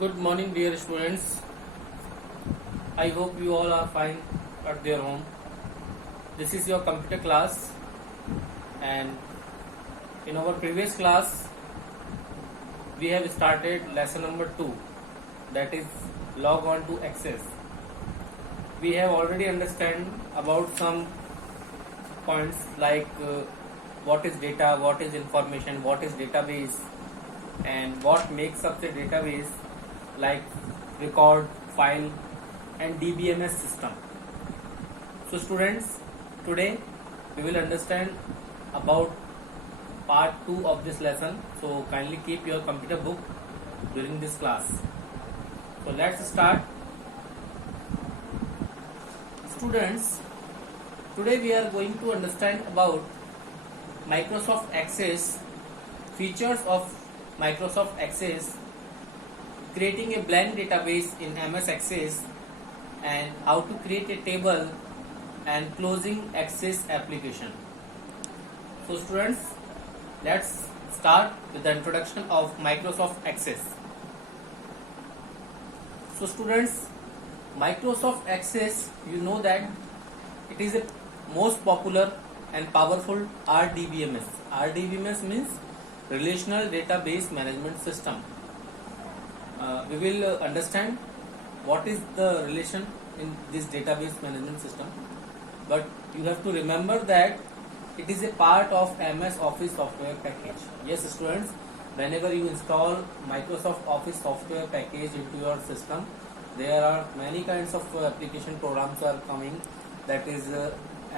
Good morning, dear students. I hope you all are fine at their home. This is your computer class, and in our previous class, we have started lesson number 2, that is log on to access. We have already understand about some points like what is data, what is information, what is database, and what makes up the database, like record, file, and DBMS system. So students, today we will understand about part 2 of this lesson. So kindly keep your computer book during this class. So let's start. Students, today we are going to understand about Microsoft Access, features of Microsoft Access, creating a blank database in MS Access, and how to create a table and closing Access application. So students, let's start with the introduction of Microsoft Access. So students, Microsoft Access, you know that it is a most popular and powerful RDBMS. RDBMS means Relational Database Management System. We will understand what is the relation in this database management system, but you have to remember that it is a part of MS Office software package. Yes students, whenever you install Microsoft Office software package into your system, there are many kinds of application programs are coming, that is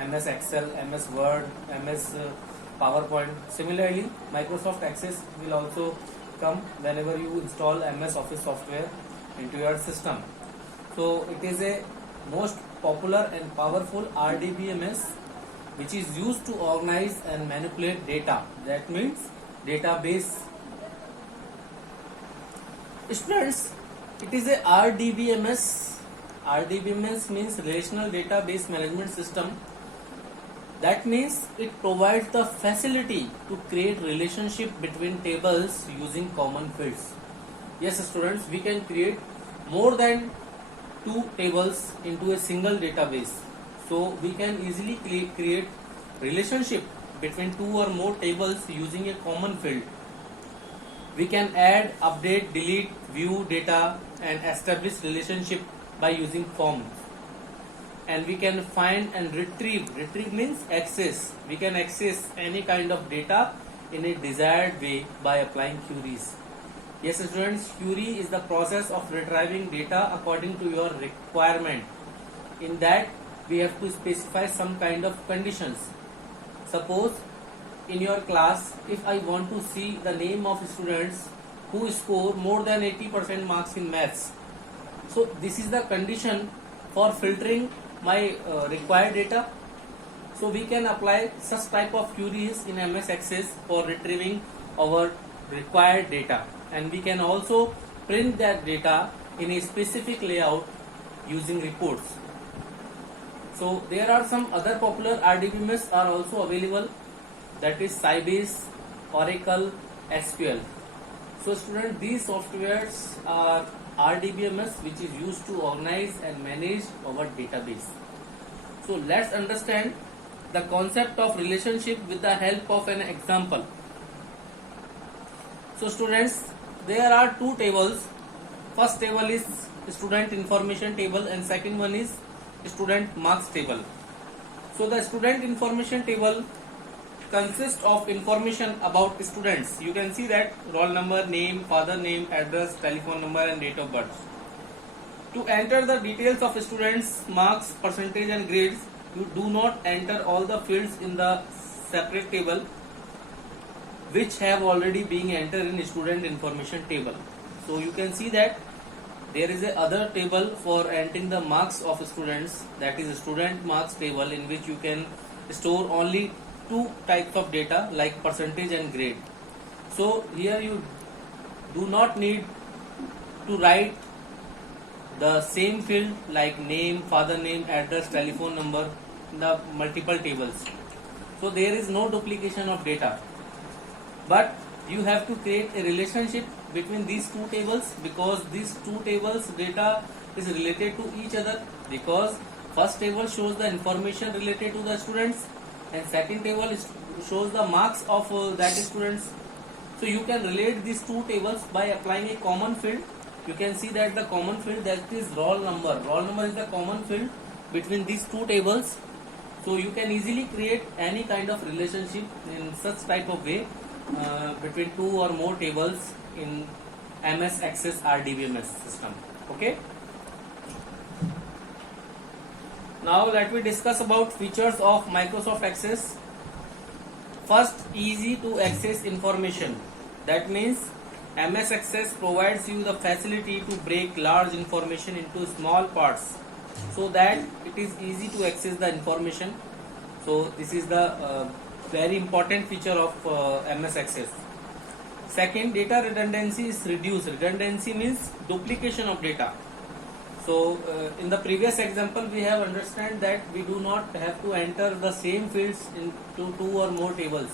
MS Excel, MS Word, MS PowerPoint. Similarly, Microsoft Access will also come whenever you install MS Office software into your system. So it is a most popular and powerful RDBMS which is used to organize and manipulate data. That means database. Students, it is a RDBMS. RDBMS means Relational Database Management System. That means it provides the facility to create relationship between tables using common fields. Yes students, we can create more than 2 tables into a single database. So we can easily create relationship between 2 or more tables using a common field. We can add, update, delete, view data and establish relationship by using forms. And we can find and retrieve. Retrieve means access. We can access any kind of data in a desired way by applying queries. Yes students, query is the process of retrieving data according to your requirement. In that we have to specify some kind of conditions. Suppose in your class, if I want to see the name of students who score more than 80% marks in maths, so this is the condition for filtering my required data. So we can apply such type of queries in MS Access for retrieving our required data, and we can also print that data in a specific layout using reports. So there are some other popular RDBMS are also available, that is Sybase, Oracle, SQL. So students, these softwares are RDBMS which is used to organize and manage our database. So let's understand the concept of relationship with the help of an example. So students, there are 2 tables. First table is student information table and second one is student marks table. So the student information table consists of information about students. You can see that roll number, name, father name, address, telephone number and date of birth. To enter the details of students, marks, percentage and grades, you do not enter all the fields in the separate table which have already been entered in student information table. So you can see that there is a other table for entering the marks of students, that is a student marks table, in which you can store only 2 types of data like percentage and grade. So here you do not need to write the same field like name, father name, address, telephone number in the multiple tables. So there is no duplication of data. But you have to create a relationship between these two tables, because these two tables data is related to each other, because first table shows the information related to the students and second table shows the marks of that students. So you can relate these two tables by applying a common field. You can see that the common field, that is roll number. Roll number is the common field between these two tables. So you can easily create any kind of relationship in such type of way between two or more tables in MS Access RDBMS system. Okay. Now let me discuss about features of Microsoft Access. First, easy to access information. That means MS Access provides you the facility to break large information into small parts so that it is easy to access the information. So this is the very important feature of MS Access. Second, data redundancy is reduced. Redundancy means duplication of data. So in the previous example we have understand that we do not have to enter the same fields into two or more tables.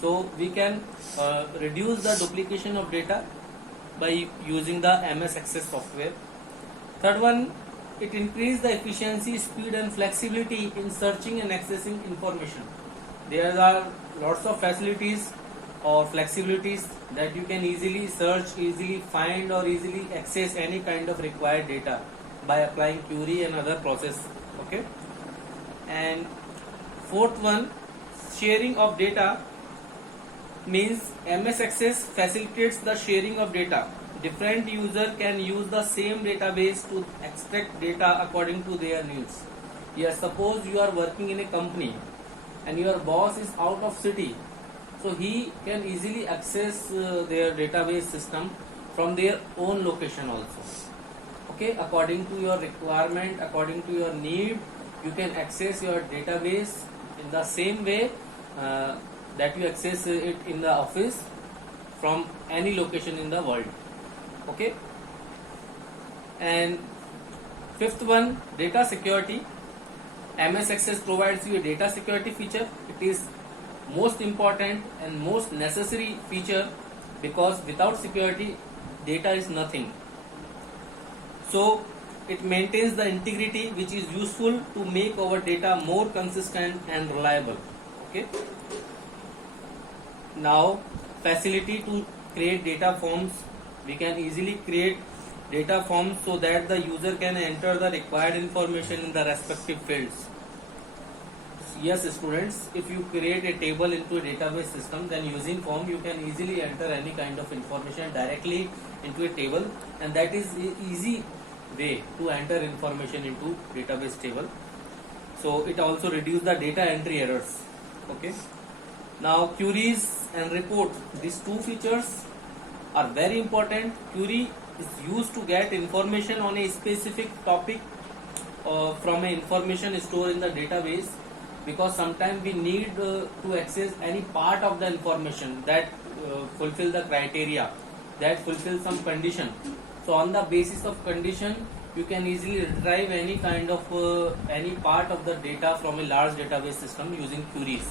So we can reduce the duplication of data by using the MS Access software. Third one, it increases the efficiency, speed and flexibility in searching and accessing information. There are lots of facilities or flexibilities that you can easily search, easily find or easily access any kind of required data by applying query and other process. Okay. And fourth one, sharing of data means MS Access facilitates the sharing of data. Different user can use the same database to extract data according to their needs. Yes, suppose you are working in a company and your boss is out of city, so he can easily access their database system from their own location also. Okay, according to your requirement, according to your need, you can access your database in the same way that you access it in the office from any location in the world. Okay. And fifth one, data security. MS Access provides you a data security feature. It is most important and most necessary feature, because without security data is nothing. So it maintains the integrity, which is useful to make our data more consistent and reliable. Okay. Now, facility to create data forms. We can easily create data forms so that the user can enter the required information in the respective fields. Yes, students, if you create a table into a database system, then using form you can easily enter any kind of information directly into a table, and that is an easy way to enter information into database table. So it also reduces the data entry errors. Okay. Now, queries and report. These two features are very important. Query is used to get information on a specific topic from an information stored in the database, because sometimes we need to access any part of the information that fulfill the criteria, that fulfill some condition. So on the basis of condition, you can easily retrieve any kind of any part of the data from a large database system using queries.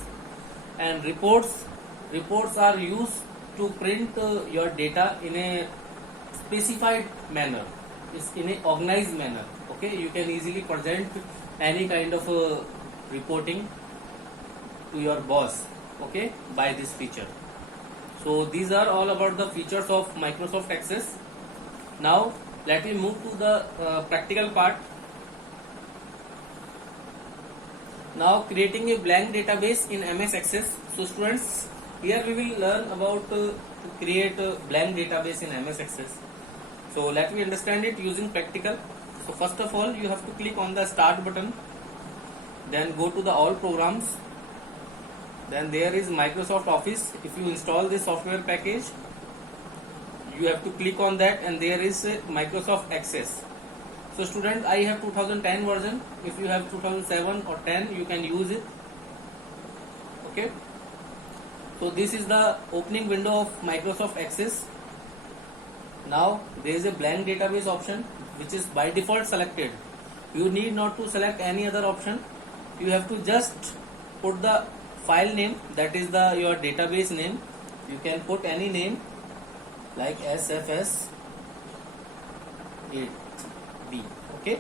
And reports are used to print your data in a specified manner, it's in a organized manner. Okay, you can easily present any kind of reporting to your boss, okay, by this feature. So these are all about the features of Microsoft Access. Now let me move to the practical part. Now, creating a blank database in MS Access. So students, here we will learn about to create a blank database in MS Access. So let me understand it using practical. So first of all, you have to click on the start button, then go to the all programs, then there is Microsoft Office. If you install this software package, you have to click on that, and there is Microsoft Access. So student, I have 2010 version. If you have 2007 or 10, you can use it. Okay. So this is the opening window of Microsoft Access. Now there is a blank database option, which is by default selected. You need not to select any other option. You have to just put the file name, that is your database name, You can put any name like SFS 8B. Okay,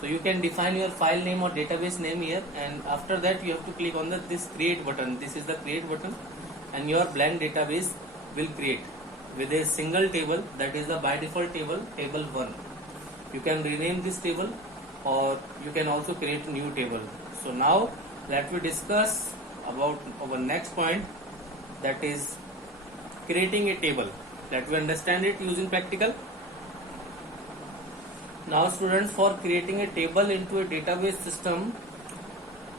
so you can define your file name or database name here, and after that you have to click on this create button. This is the create button, and your blank database will create with a single table, that is the by default table, table 1. You can rename this table, or you can also create a new table. So now let me discuss about our next point, that is creating a table. Let me understand it using practical. Now students, for creating a table into a database system,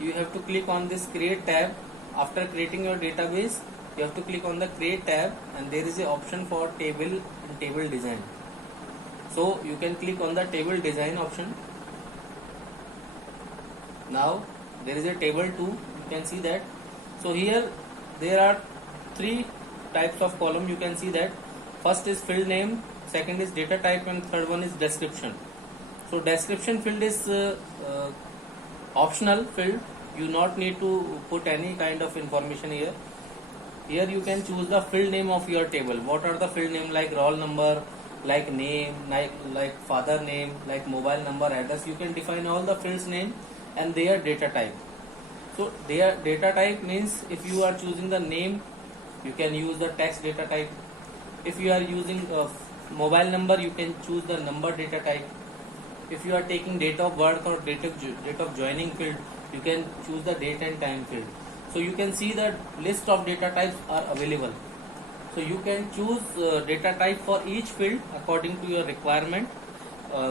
you have to click on this create tab. After creating your database, you have to click on the create tab, and there is a option for table and table design. So you can click on the table design option. Now there is a table 2, you can see that. So here there are 3 types of column. You can see that first is field name, second is data type, and third one is description. So description field is optional field. You not need to put any kind of information here. Here you can choose the field name of your table. What are the field name? Like roll number, like name, like father name, like mobile number, address. You can define all the fields name and their data type. So their data type means if you are choosing the name, you can use the text data type. If you are using mobile number, you can choose the number data type. If you are taking date of birth or date of joining field, you can choose the date and time field. So you can see that list of data types are available. So you can choose data type for each field according to your requirement.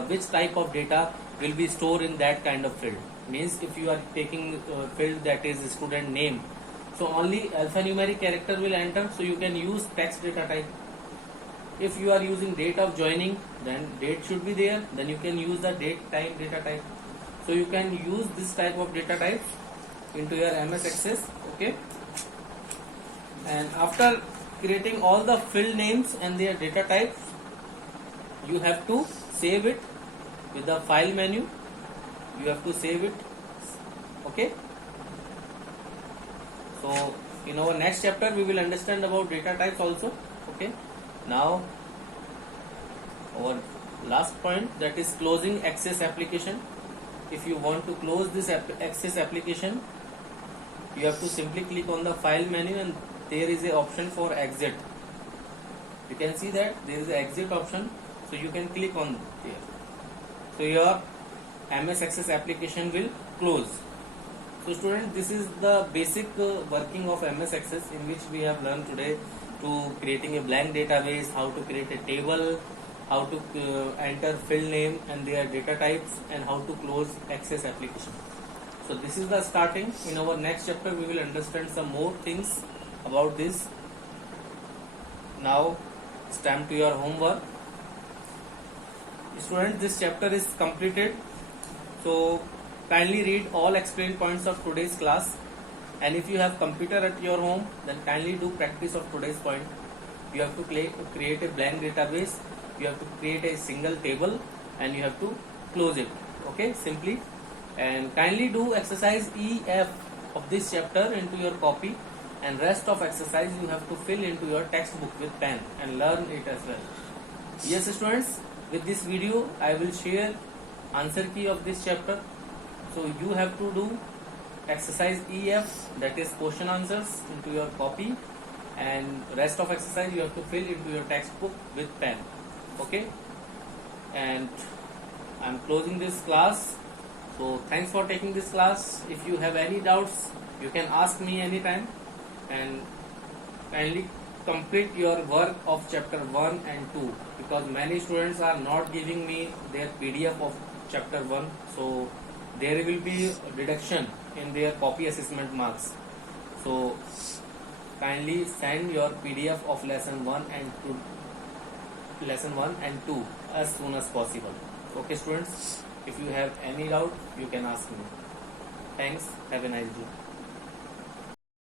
Which type of data will be stored in that kind of field. Means if you are taking field that is student name, so only alphanumeric character will enter. So you can use text data type. If you are using date of joining, then date should be there. Then you can use the date time data type. So you can use this type of data types into your MS Access. Okay. And after creating all the field names and their data types, you have to save it with the file menu. You have to save it. Okay. So in our next chapter we will understand about data types also. Okay. Now our last point, that is closing Access application. If you want to close this Access application, you have to simply click on the file menu, and there is a option for exit. You can see that there is an exit option, so you can click on there. So your MS Access application will close. So students, this is the basic working of MS Access, in which we have learned today to creating a blank database, how to create a table, how to enter field name and their data types, and how to close Access application. So this is the starting. In our next chapter we will understand some more things about this. Now it's time to your homework. Students, this chapter is completed. So kindly read all explained points of today's class, and if you have computer at your home, then kindly do practice of today's point. You have to create a blank database, you have to create a single table, and you have to close it. Okay, simply. And kindly do exercise EF of this chapter into your copy, and rest of exercise you have to fill into your textbook with pen and learn it as well. Yes students, with this video I will share answer key of this chapter. So you have to do exercise EF, that is question answers, into your copy, and rest of exercise you have to fill into your textbook with pen. Okay, and I'm closing this class. So thanks for taking this class. If you have any doubts, you can ask me anytime, and kindly complete your work of chapter 1 and 2, because many students are not giving me their PDF of chapter 1, so there will be reduction in their copy assessment marks. So kindly send your PDF of lesson 1 and 2 as soon as possible. Okay students, if you have any doubt, you can ask me. Thanks, have a nice day.